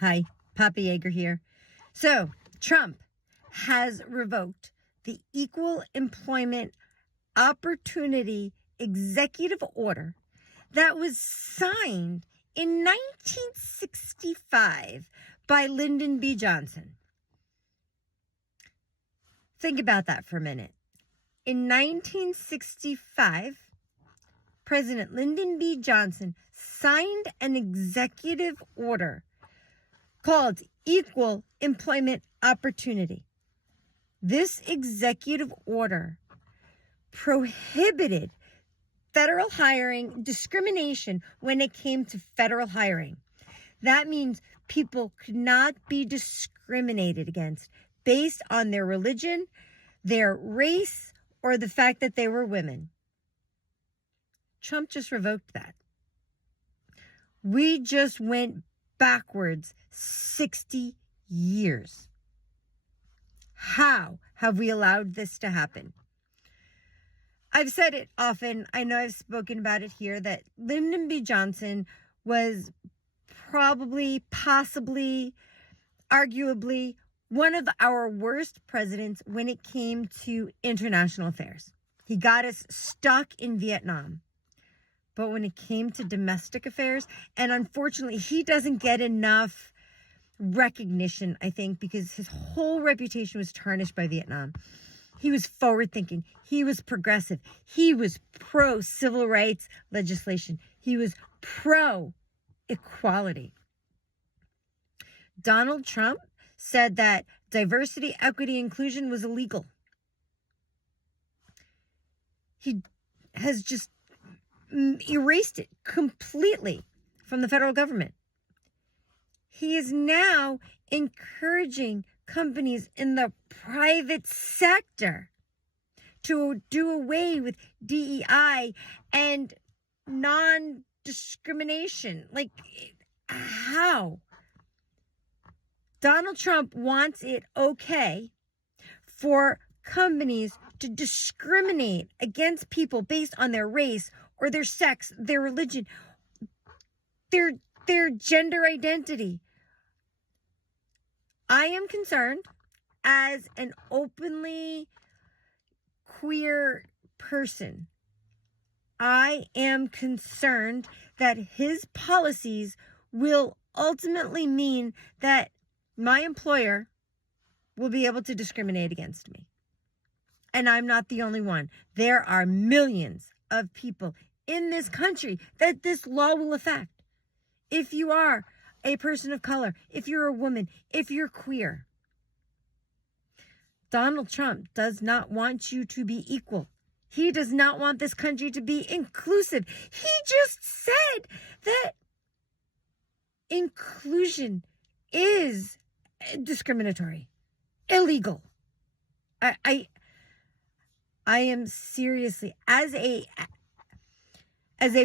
Hi, Papa Yeager here. So, Trump has revoked the Equal Employment Opportunity Executive Order that was signed in 1965 by Lyndon B. Johnson. Think about that for a minute. In 1965, President Lyndon B. Johnson signed an executive order called Equal Employment Opportunity. This executive order prohibited federal hiring discrimination when it came to federal hiring. That means people could not be discriminated against based on their religion, their race, or the fact that they were women. Trump just revoked that. We just went backwards 60 years. How have we allowed this to happen? I've said it often. I know I've spoken about it here that Lyndon B. Johnson was probably, possibly, arguably one of our worst presidents when it came to international affairs. He got us stuck in Vietnam. But when it came to domestic affairs, and unfortunately, he doesn't get enough recognition, I think, because his whole reputation was tarnished by Vietnam. He was forward-thinking. He was progressive. He was pro-civil rights legislation. He was pro-equality. Donald Trump said that diversity, equity, inclusion was illegal. He has just erased it completely from the federal government. He is now encouraging companies in the private sector to do away with DEI and non-discrimination. Like, how? Donald Trump wants it okay for companies to discriminate against people based on their race or their sex, their religion, their gender identity. I am concerned as an openly queer person. I am concerned that his policies will ultimately mean that my employer will be able to discriminate against me. And I'm not the only one. There are millions of people in this country that this law will affect. If you are a person of color, if you're a woman, if you're queer. Donald Trump does not want you to be equal. He does not want this country to be inclusive. He just said that inclusion is discriminatory, illegal. I am seriously, as a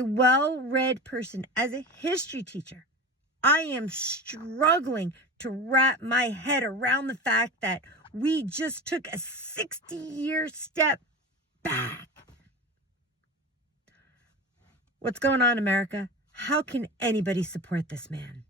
well-read person, as a history teacher, I am struggling to wrap my head around the fact that we just took a 60-year step back. What's going on, America? How can anybody support this man?